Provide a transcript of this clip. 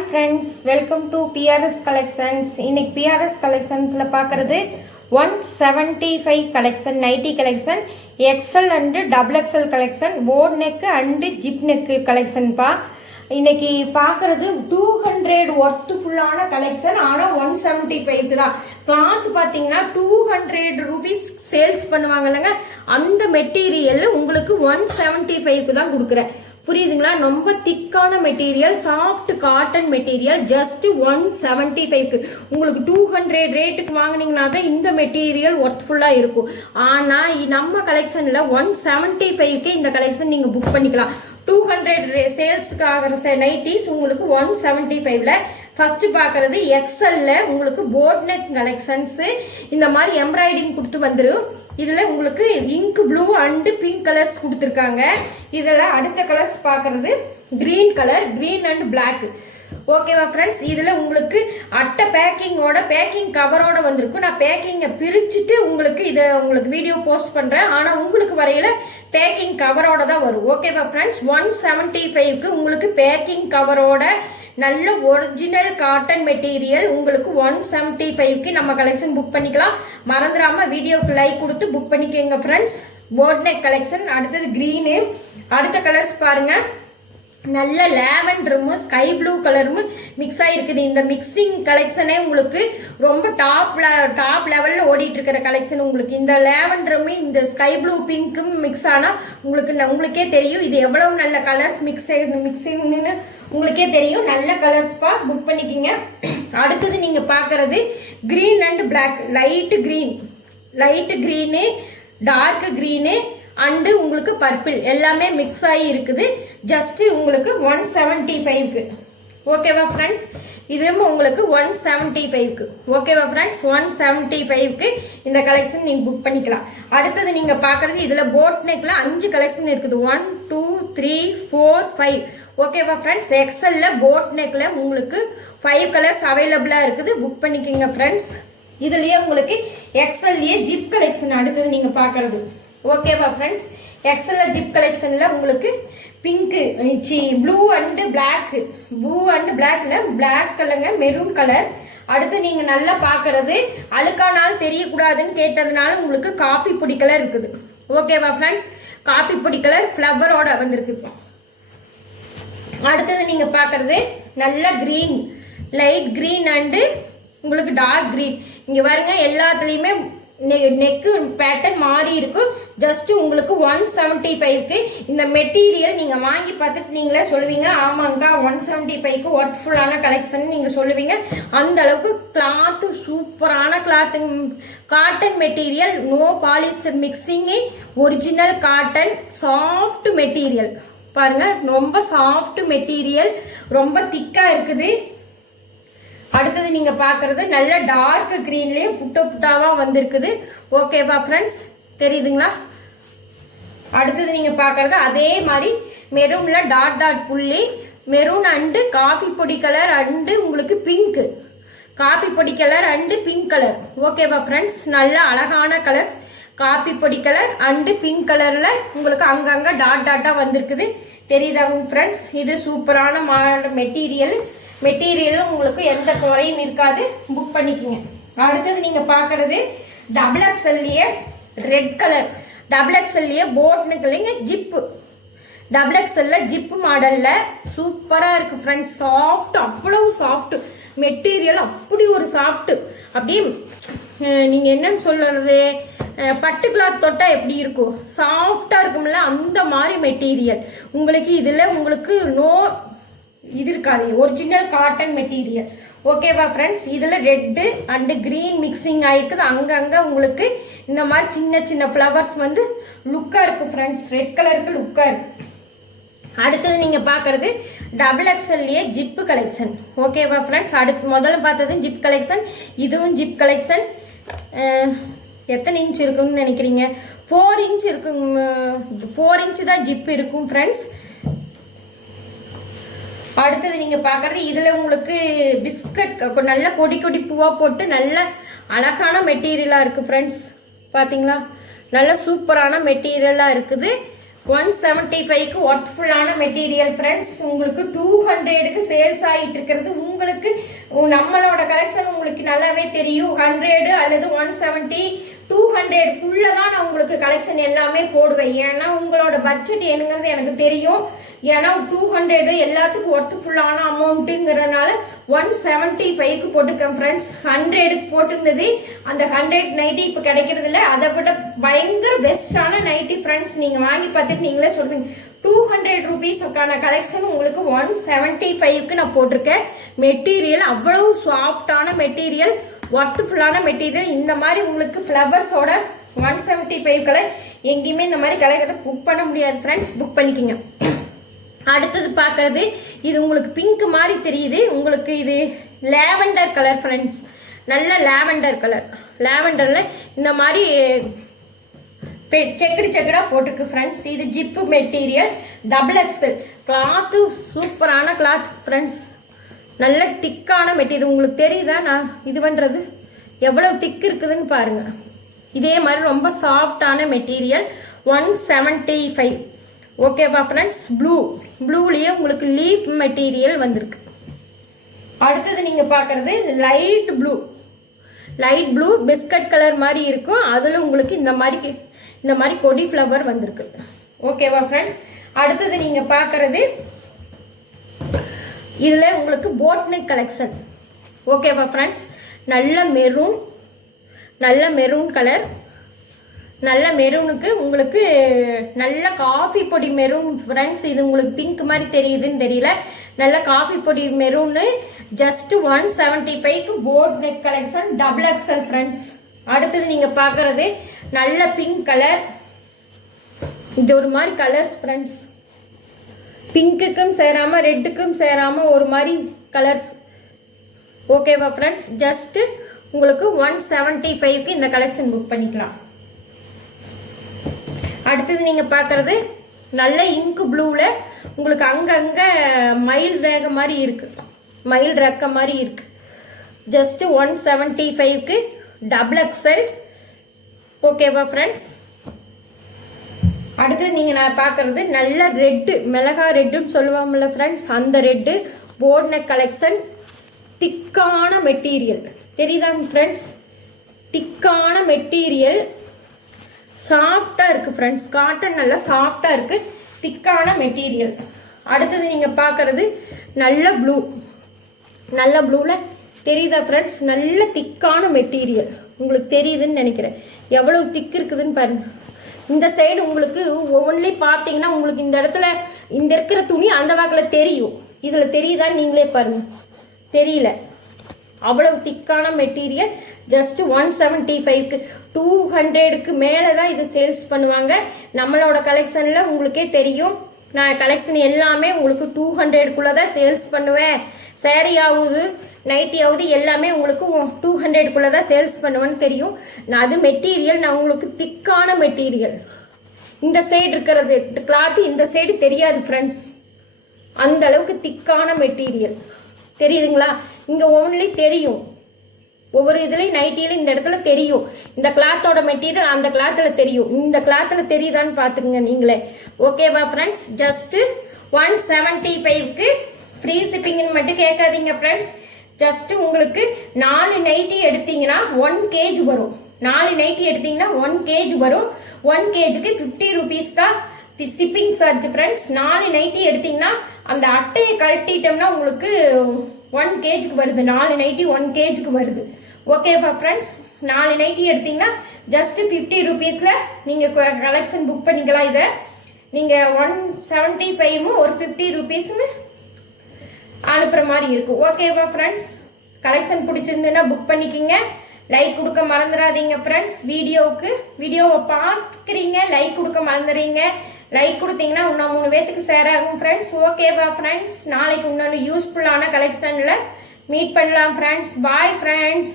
Hi friends welcome to PRS collections இன்னைக்கு BRS கலெக்ஷன்ஸில் பார்க்குறது one seventy five collection nighty collection XL and double XL collection boat neck and zip neck கலெக்ஷன்ப்பா இன்னைக்கு பார்க்குறது two hundred worth ஃபுல்லான collection ஆனால் one seventy ஃபைவ்க்கு தான். Cloth பார்த்தீங்கன்னா டூ ஹண்ட்ரட் ருபீஸ் சேல்ஸ் பண்ணுவாங்க இல்லைங்க. அந்த மெட்டீரியல் உங்களுக்கு ஒன் செவன்ட்டி ஃபைவ்க்கு தான் கொடுக்குறேன். புரியுதுங்களா? ரொம்ப திக்கான material soft cotton material just one seventy ஃபைவ்க்கு உங்களுக்கு டூ ஹண்ட்ரட் ரேட்டுக்கு வாங்கினீங்கன்னா தான் இந்த மெட்டீரியல் ஒர்த்ஃபுல்லாக இருக்கும். ஆனால் நம்ம கலெக்ஷனில் ஒன் செவன்ட்டி ஃபைவ்க்கே இந்த கலெக்ஷன் நீங்கள் புக் பண்ணிக்கலாம். டூ ஹண்ட்ரட் சேல்ஸுக்கு ஆகிற நைட்டிஸ் உங்களுக்கு ஒன் செவன்ட்டி ஃபைவ்ல ஃபர்ஸ்ட் பார்க்கறது எக்ஸல்ல உங்களுக்கு போட் நெக் கலெக்ஷன்ஸு இந்த மாதிரி எம்ப்ராய்டிங் கொடுத்து வந்துடும் இதில் உங்களுக்கு ink blue and pink colours கொடுத்துருக்காங்க. இதில் அடுத்த கலர்ஸ் பார்க்குறது green colour green and black ஓகேவா ஃப்ரெண்ட்ஸ் இதில் உங்களுக்கு அட்டை பேக்கிங்கோட பேக்கிங் கவரோட வந்திருக்கும். நான் பேக்கிங்கை பிரிச்சுட்டு உங்களுக்கு இதை உங்களுக்கு வீடியோ போஸ்ட் பண்ணுறேன் ஆனால் உங்களுக்கு வரையில் பேக்கிங் கவரோட தான் வரும். ஓகேவா ஃப்ரெண்ட்ஸ் ஒன் செவன்ட்டி ஃபைவ்க்கு உங்களுக்கு பேக்கிங் கவரோட நல்ல ஒரிஜினல் காட்டன் மெட்டீரியல் உங்களுக்கு ஒன் செவன்ட்டி ஃபைவ்க்கு நம்ம கலெக்ஷன் புக் பண்ணிக்கலாம். மறந்துடாமல் வீடியோக்கு லைக் கொடுத்து புக் பண்ணிக்கோங்க ஃப்ரெண்ட்ஸ் போர்ட் நெக் கலெக்ஷன் அடுத்தது க்ரீனு அடுத்த கலர்ஸ் பாருங்கள் நல்ல லேவண்டரும் ஸ்கை ப்ளூ கலரும் மிக்ஸ் ஆகிருக்குது இந்த மிக்சிங் கலெக்ஷனே உங்களுக்கு ரொம்ப டாப் டாப் லெவலில் ஓடிட்டு இருக்கிற கலெக்ஷன் உங்களுக்கு. இந்த லேவண்டரும் இந்த ஸ்கை ப்ளூ பிங்க்கும் மிக்ஸ் ஆனால் உங்களுக்கு ந- உங்களுக்கே தெரியும். இது எவ்வளவு நல்ல கலர்ஸ் மிக்ஸ் மிக்சிங்னு உங்களுக்கே தெரியும். நல்ல கலர்ஸ்ப்பா புக் பண்ணிக்கிங்க. அடுத்தது நீங்கள் பார்க்கறது green and black light green light green dark green and உங்களுக்கு பர்பிள் எல்லாமே மிக்ஸ் ஆகி இருக்குது. ஜஸ்ட் உங்களுக்கு ஒன் செவன்ட்டி ஃபைவ்க்கு ஓகேவா ஃப்ரெண்ட்ஸ் இதுவும் உங்களுக்கு ஒன் செவன்ட்டி ஃபைவ்க்கு ஓகேவா ஃப்ரெண்ட்ஸ் ஒன் செவன்ட்டி ஃபைவ்க்கு இந்த கலெக்ஷன் நீங்கள் புக் பண்ணிக்கலாம். அடுத்தது நீங்கள் பார்க்குறது இதில் போட் நெக்கில் அஞ்சு கலெக்ஷன் இருக்குது. One two three four five ஓகேவா ஃப்ரெண்ட்ஸ் எக்ஸல்ல போட் நெக்கில் உங்களுக்கு ஃபைவ் கலர்ஸ் அவைலபிளாக இருக்குது. புக் பண்ணிக்கோங்க ஃப்ரெண்ட்ஸ் இதுலேயே உங்களுக்கு எக்ஸல்லையே ஜிப் கலெக்ஷன் அடுத்தது நீங்கள் பார்க்குறது. ஓகேவா ஃப்ரெண்ட்ஸ் எக்ஸல்ல ஜிப் கலெக்ஷனில் உங்களுக்கு pink eh, sea blue and black blue and பிளாக்ல பிளாக் கலருங்க மெரூன் கலர் அடுத்து நீங்கள் நல்லா பார்க்கறது அழுக்கானால் தெரியக்கூடாதுன்னு கேட்டதுனால உங்களுக்கு காப்பி பொடி கலர் இருக்குது. ஓகேவா ஃப்ரெண்ட்ஸ் காப்பி பொடி கலர் ஃப்ளவரோட வந்திருக்கு அடுத்தது நீங்கள் பார்க்குறது நல்ல க்ரீன் லைட் க்ரீன் அண்டு உங்களுக்கு டார்க் க்ரீன் இங்கே பாருங்கள் எல்லாத்துலேயுமே நெக்கு பேட்டர்ன் மாறி இருக்கும் ஜஸ்ட் உங்களுக்கு ஒன் செவன்ட்டி ஃபைவ்க்கு இந்த மெட்டீரியல் நீங்கள் வாங்கி பார்த்துட்டு நீங்களே சொல்லுவீங்க ஆமாங்கக்கா ஒன் செவன்ட்டி ஃபைவ்க்கு ஒர்த்ஃபுல்லான கலெக்ஷன் நீங்கள் சொல்லுவீங்க. அந்த அளவுக்கு கிளாத்து சூப்பரான cloth cotton material no polyester mixing original cotton soft material பாருங்க ரொம்ப சாஃப்ட் மெட்டீரியல் ரொம்ப திக்காக இருக்குது. அடுத்தது நீங்கள் பார்க்குறது நல்ல டார்க் க்ரீன்லேயும் புட்ட புட்டாவாக வந்திருக்குது. ஓகேவா ஃப்ரெண்ட்ஸ் தெரியுதுங்களா? அடுத்தது நீங்கள் பார்க்குறது அதே மாதிரி மெரூனில் டாட் டாட் புள்ளி மெரூன் அண்டு காஃபி பொடி கலர் அண்டு உங்களுக்கு பிங்க்கு காபி பொடி கலர் அண்டு பிங்க் கலர் ஓகேவா ஃப்ரெண்ட்ஸ் நல்ல அழகான கலர்ஸ் காபி பொடி கலர் அண்டு பிங்க் கலரில் உங்களுக்கு அங்கங்கே டாட் டாட்டாக வந்திருக்குது. தெரியுதா ஃப்ரெண்ட்ஸ் இது சூப்பரான மாடல் மெட்டீரியல் மெட்டீரியலும் உங்களுக்கு எந்த குறையும் இருக்காது. புக் பண்ணிக்கோங்க. அடுத்தது நீங்கள் பார்க்கறது டபுள் எக்ஸ்எல்லையே ரெட் கலர் டபுள் எக்ஸ்எல்லையே போட்னுக்குள்ளீங்க ஜிப்பு. டபுள் எக்ஸ்எல்ல ஜிப்பு மாடலில் சூப்பராக இருக்குது ஃப்ரெண்ட்ஸ் சாஃப்ட் அவ்வளோ சாஃப்ட்டு மெட்டீரியல் அப்படி ஒரு சாஃப்ட்டு அப்படியே நீங்கள் என்னன்னு சொல்கிறது பட்டு கிளாத் தொட்டால் எப்படி இருக்கும்? சாஃப்டாக இருக்கும்ல அந்த மாதிரி மெட்டீரியல் உங்களுக்கு இதில் உங்களுக்கு நோ இது இருக்காது. ஒரிஜினல் காட்டன் மெட்டீரியல் ஓகேவா ஃப்ரெண்ட்ஸ் இதில் ரெட்டு அண்டு க்ரீன் மிக்சிங் ஆகிருக்குது அங்கங்கே உங்களுக்கு இந்த மாதிரி சின்ன சின்ன ஃப்ளவர்ஸ் வந்து லுக்காக இருக்குது ஃப்ரெண்ட்ஸ் ரெட் கலருக்கு லுக்காக இருக்கு அடுத்தது நீங்கள் பார்க்குறது டபுள் எக்ஸ்எல்லையே ஜிப்பு கலெக்ஷன் ஓகேவா ஃப்ரெண்ட்ஸ் அடுத்து முதல்ல பார்த்தது ஜிப் கலெக்ஷன் இதுவும் ஜிப் கலெக்ஷன் எத்தனை இன்ச் இருக்குன்னு நினைக்கிறீங்க? ஃபோர் இன்ச் இருக்கும் ஃபோர் இன்ச் தான் ஜிப் இருக்கும் ஃப்ரெண்ட்ஸ் அடுத்தது நீங்கள் பார்க்குறது இதில் உங்களுக்கு பிஸ்கட் நல்லா நல்ல கொடி கொடி பூவாக போட்டு நல்ல அழகான மெட்டீரியலாக இருக்குது ஃப்ரெண்ட்ஸ் பார்த்தீங்களா நல்ல சூப்பரான மெட்டீரியலாக இருக்குது. ஒன் செவன்ட்டி ஃபைவ்க்கு ஒர்த்ஃபுல்லான மெட்டீரியல் ஃப்ரெண்ட்ஸ் உங்களுக்கு டூ ஹண்ட்ரடுக்கு சேல்ஸ் ஆகிட்டு இருக்கிறது. உங்களுக்கு நம்மளோட கலெக்ஷன் உங்களுக்கு நல்லாவே தெரியும். ஹண்ட்ரடு அல்லது ஒன் செவன்ட்டி டூ ஹண்ட்ரேடுக்குள்ளே தான் நான் உங்களுக்கு கலெக்ஷன் எல்லாமே போடுவேன். ஏன்னா உங்களோட பட்ஜெட் என்னங்கிறது எனக்கு தெரியும். ஏன்னா டூ ஹண்ட்ரடு எல்லாத்துக்கும் ஒர்த்ஃபுல்லான அமௌண்ட்டுங்கிறதுனால ஒன் செவன்ட்டி ஃபைவ்க்கு போட்டிருக்கேன் ஃப்ரெண்ட்ஸ் ஹண்ட்ரடுக்கு போட்டிருந்தது. அந்த ஹண்ட்ரட் நைட்டி இப்போ கிடைக்கிறதில்ல. அதை விட பயங்கர பெஸ்டான நைட்டி ஃப்ரெண்ட்ஸ் நீங்கள் வாங்கி பார்த்துட்டு நீங்களே சொல்றீங்க. டூ ஹண்ட்ரட் ருபீஸுக்கான கலெக்ஷன் உங்களுக்கு ஒன் செவன்ட்டி ஃபைவ்க்கு நான் போட்டிருக்கேன். மெட்டீரியல் அவ்வளவு சாஃப்டான மெட்டீரியல் ஒர்த்ஃபுல்லான மெட்டீரியல் இந்த மாதிரி உங்களுக்கு ஃப்ளவர்ஸோட ஒன் செவன்ட்டி ஃபைவ் கலர் எங்கேயுமே இந்த மாதிரி கலர் புக் பண்ண முடியாது ஃப்ரெண்ட்ஸ் புக் பண்ணிக்கோங்க. அடுத்தது பார்க்கறது இது உங்களுக்கு பிங்க் மாதிரி தெரியுது. உங்களுக்கு இது லேவெண்டர் கலர் ஃப்ரெண்ட்ஸ் நல்ல லேவெண்டர் கலர் லேவெண்டரில் இந்த மாதிரி பெ- செக்குடு செக்குடா போட்டிருக்கு ஃப்ரெண்ட்ஸ் இது zip material double XL cloth சூப்பரான கிளாத் ஃப்ரெண்ட்ஸ் நல்ல திக்கான மெட்டீரியல் உங்களுக்கு தெரியுதா? நான் இது பண்ணுறது எவ்வளோ திக் இருக்குதுன்னு பாருங்கள் இதே மாதிரி ரொம்ப சாஃப்டான மெட்டீரியல் ஒன் செவன்ட்டி ஃபைவ் ஓகேவா ஃப்ரெண்ட்ஸ் ப்ளூ ப்ளூலேயே உங்களுக்கு லீஃப் மெட்டீரியல் வந்திருக்கு. அடுத்தது நீங்கள் பார்க்குறது light blue light blue biscuit colour மாதிரி இருக்கும். அதில் உங்களுக்கு இந்த மாதிரி இந்த மாதிரி கொடி ஃப்ளவர் வந்திருக்கு. ஓகேவா ஃப்ரெண்ட்ஸ் அடுத்தது நீங்கள் பார்க்குறது இதில் உங்களுக்கு போட்னிக் கலெக்ஷன் ஓகேவா ஃப்ரெண்ட்ஸ் நல்ல மெரூன் நல்ல மெரூன் கலர் நல்ல மெரூனுக்கு உங்களுக்கு நல்ல காஃபி பொடி மெரூன் ஃப்ரெண்ட்ஸ் இது உங்களுக்கு பிங்க் மாதிரி தெரியுதுன்னு தெரியல. நல்ல காஃபி பொடி மெரூனு ஜஸ்ட் ஒன் செவன்ட்டி ஃபைவ்க்கு boat neck collection double XL friends அடுத்தது நீங்கள் பார்க்குறது நல்ல பிங்க் கலர் இது ஒரு மாதிரி கலர்ஸ் ஃப்ரெண்ட்ஸ் பிங்க்குக்கும் சேராமல் ரெட்டுக்கும் சேராமல் ஒரு மாதிரி கலர்ஸ் ஓகேவா ஃப்ரெண்ட்ஸ் ஜஸ்ட்டு உங்களுக்கு ஒன் செவன்ட்டி ஃபைவ்க்கு இந்த கலெக்ஷன் புக் பண்ணிக்கலாம். அடுத்தது நீங்கள் பார்க்குறது நல்ல இங்கு ப்ளூவில் உங்களுக்கு அங்கங்கே மயில் ரேக மாதிரி இருக்குது மயில் ரெக்க மாதிரி இருக்குது ஜஸ்ட்டு ஒன் செவன்ட்டி ஃபைவ்க்கு டபுள் எக்ஸல் ஓகேவா ஃப்ரெண்ட்ஸ் அடுத்தது நீங்கள் நான் பார்க்குறது நல்ல ரெட்டு மிளகா ரெட்டுன்னு சொல்லுவாங்கல்ல ஃப்ரெண்ட்ஸ் அந்த ரெட்டு போர்ட்னெக் கலெக்ஷன் திக்கான மெட்டீரியல் தெரியுதாங்க ஃப்ரெண்ட்ஸ் திக்கான மெட்டீரியல் சாஃப்டாக இருக்குது ஃப்ரெண்ட்ஸ் காட்டன் நல்லா சாஃப்டாக இருக்குது திக்கான மெட்டீரியல் அடுத்தது நீங்கள் பார்க்குறது நல்ல ப்ளூ நல்ல ப்ளூவில் தெரியுதா ஃப்ரெண்ட்ஸ் நல்ல திக்கான மெட்டீரியல் உங்களுக்கு தெரியுதுன்னு நினைக்கிறேன். எவ்வளவு திக் இருக்குதுன்னு பாருங்கள் இந்த சைடு உங்களுக்கு ஒவ்வொன்றிலையும் பார்த்தீங்கன்னா உங்களுக்கு இந்த இடத்துல இந்த இருக்கிற துணி அந்த வாக்கில் தெரியும். இதில் தெரியுதான்னு நீங்களே பாருங்கள் தெரியல. அவ்வளவு திக்கான மெட்டீரியல் ஜஸ்ட் ஒன் செவன்ட்டி ஃபைவ்க்கு டூ ஹண்ட்ரடுக்கு மேலே தான் இது சேல்ஸ் பண்ணுவாங்க. நம்மளோட கலெக்ஷனில் உங்களுக்கே தெரியும். நான் கலெக்ஷன் எல்லாமே உங்களுக்கு டூ ஹண்ட்ரடுக்குள்ளே தான் சேல்ஸ் பண்ணுவேன். சேரீ ஆகுது நைட்டி ஆகுது எல்லாமே உங்களுக்கு டூ ஹண்ட்ரடுக்குள்ளே தான் சேல்ஸ் பண்ணுவேன்னு தெரியும். நான் அது மெட்டீரியல் நான் உங்களுக்கு திக்கான மெட்டீரியல் இந்த சைடு இருக்கிறது கிளாத்து இந்த சைடு தெரியாது ஃப்ரெண்ட்ஸ் அந்த அளவுக்கு திக்கான மெட்டீரியல் தெரியுதுங்களா? இங்கே ஓன்லி தெரியும். ஒவ்வொரு இதுலையும் நைட்டியில இந்த இடத்துல தெரியும். இந்த கிளாத்தோட மெட்டீரியல் அந்த கிளாத்தில் தெரியும். இந்த கிளாத்தில் தெரியுதான்னு பார்த்துக்குங்க நீங்களே. ஓகேவா ஃப்ரெண்ட்ஸ் ஜஸ்ட்டு ஒன் செவன்ட்டி ஃபைவ்க்கு ஃப்ரீ ஷிப்பிங்னு மட்டும் கேட்காதீங்க ஃப்ரெண்ட்ஸ் ஜஸ்ட்டு உங்களுக்கு நாலு நைட்டி எடுத்தீங்கன்னா ஒன் கேஜ் வரும். நாலு நைட்டி எடுத்தீங்கன்னா ஒன் கேஜ் வரும். ஒன் கேஜுக்கு ஃபிஃப்டி ருபீஸ் தான் ஷிப்பிங் சார்ஜ் ஃப்ரெண்ட்ஸ் நாலு நைட்டி எடுத்தீங்கன்னா அந்த அட்டையை கழட்டிட்டோம்னா உங்களுக்கு ஒன் கேஜுக்கு வருது. நாலு நைட்டி ஒன் கேஜுக்கு வருது. ஓகேப்பா ஃப்ரெண்ட்ஸ் நாலு நைட்டி எடுத்தீங்கன்னா ஜஸ்ட் ஃபிஃப்டி ருபீஸில் நீங்கள் கலெக்ஷன் புக் பண்ணிக்கலாம் இதை. நீங்கள் ஒன் செவன்ட்டி ஃபைவும் ஒரு ஃபிஃப்டி ருபீஸ்னு அனுப்புகிற மாதிரி இருக்கும் ஓகேவா ஃப்ரெண்ட்ஸ் கலெக்ஷன் பிடிச்சிருந்துன்னா புக் பண்ணிக்கிங்க. லைக் கொடுக்க மறந்துடாதீங்க ஃப்ரெண்ட்ஸ் வீடியோவுக்கு வீடியோவை பார்க்குறீங்க லைக் கொடுக்க மறந்துடுறீங்க லைக் கொடுத்தீங்கன்னா இன்னும் மூணு பேத்துக்கு ஷேர் ஆகும் ஃப்ரெண்ட்ஸ் ஓகேவா ஃப்ரெண்ட்ஸ் நாளைக்கு இன்னொன்று யூஸ்ஃபுல்லான கலெக்ஷனில் மீட் பண்ணலாம் ஃப்ரெண்ட்ஸ் பாய் ஃப்ரெண்ட்ஸ்